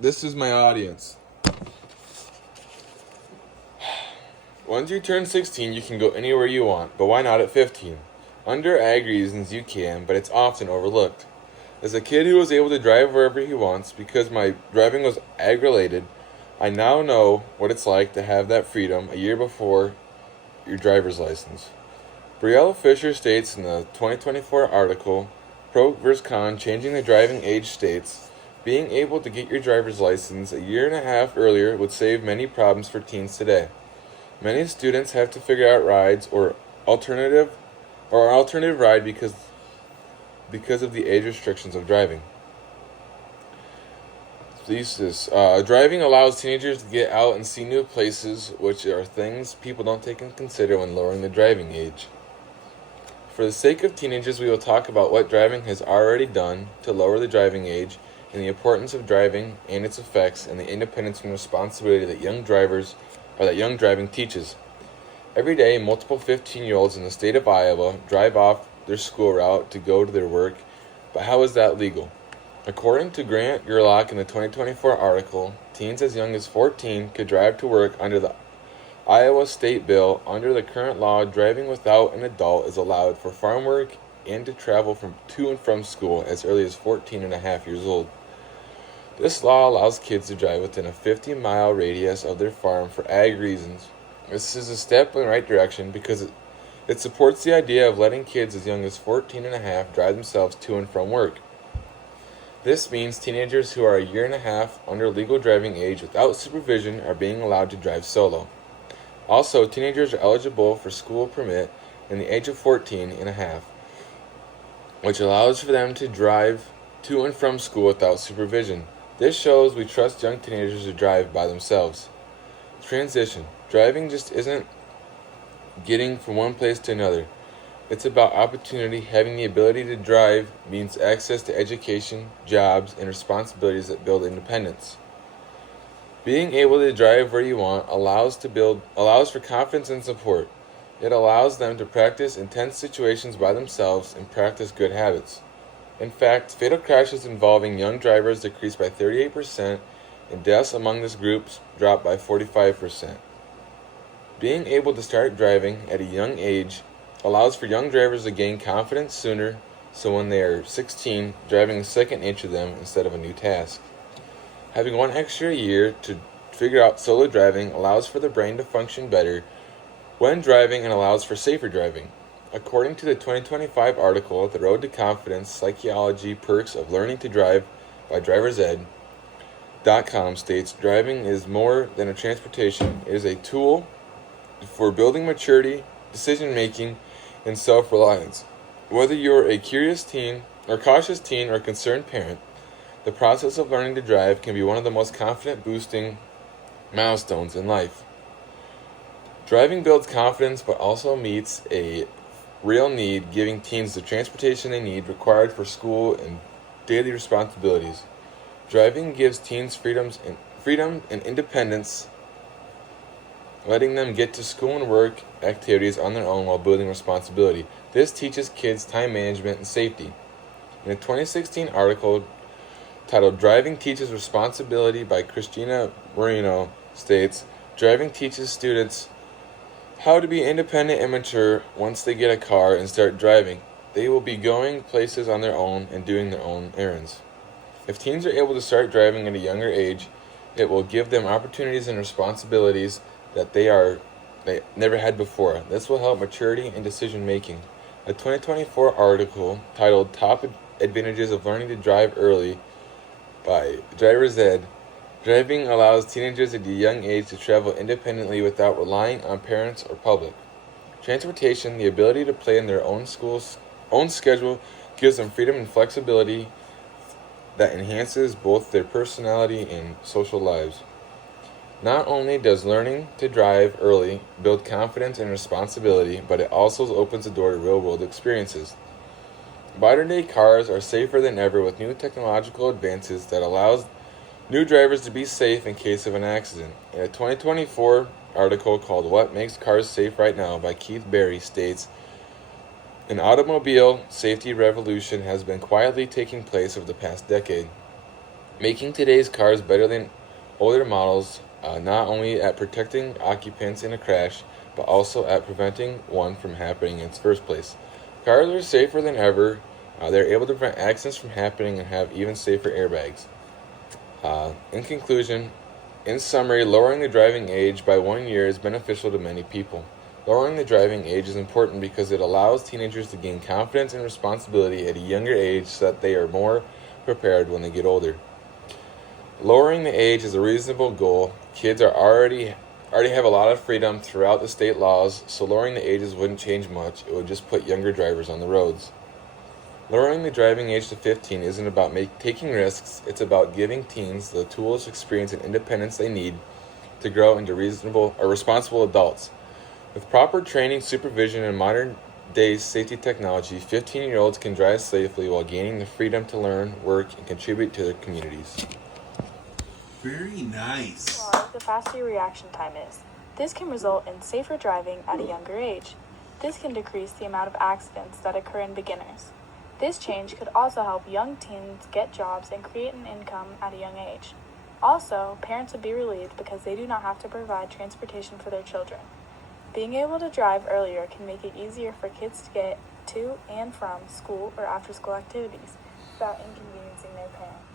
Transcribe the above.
This is my audience. Once you turn 16, you can go anywhere you want, but why not at 15? Under ag reasons, you can, but it's often overlooked. As a kid who was able to drive wherever he wants because my driving was ag-related, I now know what it's like to have that freedom a year before your driver's license. Briella Fisher states in the 2024 article, Pro vs. Con, Changing the Driving Age states, being able to get your driver's license a year and a half earlier would save many problems for teens today. Many students have to figure out rides or alternative ride because of the age restrictions of driving. Thesis. Driving allows teenagers to get out and see new places, which are things people don't take into consider when lowering the driving age. For the sake of teenagers, we will talk about what driving has already done to lower the driving age and the importance of driving and its effects and the independence and responsibility that young driving teaches. Every day, multiple 15-year-olds in the state of Iowa drive off their school route to go to their work, but how is that legal? According to Grant Gerlach in the 2024 article, teens as young as 14 could drive to work under the Iowa state bill. Under the current law, driving without an adult is allowed for farm work and to travel to and from school as early as 14 and a half years old. This law allows kids to drive within a 50-mile radius of their farm for ag reasons. This is a step in the right direction because it supports the idea of letting kids as young as 14 and a half drive themselves to and from work. This means teenagers who are a year and a half under legal driving age without supervision are being allowed to drive solo. Also, teenagers are eligible for school permit in the age of 14 and a half, which allows for them to drive to and from school without supervision. This shows we trust young teenagers to drive by themselves. Transition. Driving just isn't getting from one place to another. It's about opportunity. Having the ability to drive means access to education, jobs, and responsibilities that build independence. Being able to drive where you want allows for confidence and support. It allows them to practice intense situations by themselves and practice good habits. In fact, fatal crashes involving young drivers decreased by 38%, and deaths among this group dropped by 45%. Being able to start driving at a young age allows for young drivers to gain confidence sooner, so when they are 16, driving is second nature to them instead of a new task. Having one extra year to figure out solo driving allows for the brain to function better when driving and allows for safer driving. According to the 2025 article, The Road to Confidence, Psychology, Perks of Learning to Drive by DriversEd.com states, driving is more than a transportation. It is a tool for building maturity, decision-making, and self-reliance. Whether you're a cautious teen or concerned parent, the process of learning to drive can be one of the most confidence-boosting milestones in life. Driving builds confidence but also meets a real need, giving teens the transportation they need required for school and daily responsibilities. Driving gives teens freedom and independence, letting them get to school and work activities on their own while building responsibility. This teaches kids time management and safety. In a 2016 article titled Driving Teaches Responsibility by Christina Moreno states, driving teaches students how to be independent and mature. Once they get a car and start driving, they will be going places on their own and doing their own errands. If teens are able to start driving at a younger age, it will give them opportunities and responsibilities that they never had before. This will help maturity and decision making. A 2024 article titled Top Advantages of Learning to Drive Early by Driver's Ed. Driving allows teenagers at a young age to travel independently without relying on parents or public transportation. The ability to plan their own schedule gives them freedom and flexibility that enhances both their personality and social lives. Not only does learning to drive early build confidence and responsibility, but it also opens the door to real-world experiences. Modern-day cars are safer than ever with new technological advances that allows new drivers to be safe in case of an accident. In a 2024 article called What Makes Cars Safe Right Now by Keith Barry states, an automobile safety revolution has been quietly taking place over the past decade. making today's cars better than older models, not only at protecting occupants in a crash, but also at preventing one from happening in its first place. Cars are safer than ever. They're able to prevent accidents from happening and have even safer airbags. In conclusion, in summary, lowering the driving age by 1 year is beneficial to many people. Lowering the driving age is important because it allows teenagers to gain confidence and responsibility at a younger age so that they are more prepared when they get older. Lowering the age is a reasonable goal. Kids are already have a lot of freedom throughout the state laws, so lowering the ages wouldn't change much. It would just put younger drivers on the roads. Lowering the driving age to 15 isn't about taking risks. It's about giving teens the tools, experience, and independence they need to grow into responsible adults. With proper training, supervision, and modern-day safety technology, 15-year-olds can drive safely while gaining the freedom to learn, work, and contribute to their communities. Very nice. The faster your reaction time is. This can result in safer driving at a younger age. This can decrease the amount of accidents that occur in beginners. This change could also help young teens get jobs and create an income at a young age. Also, parents would be relieved because they do not have to provide transportation for their children. Being able to drive earlier can make it easier for kids to get to and from school or after-school activities without inconveniencing their parents.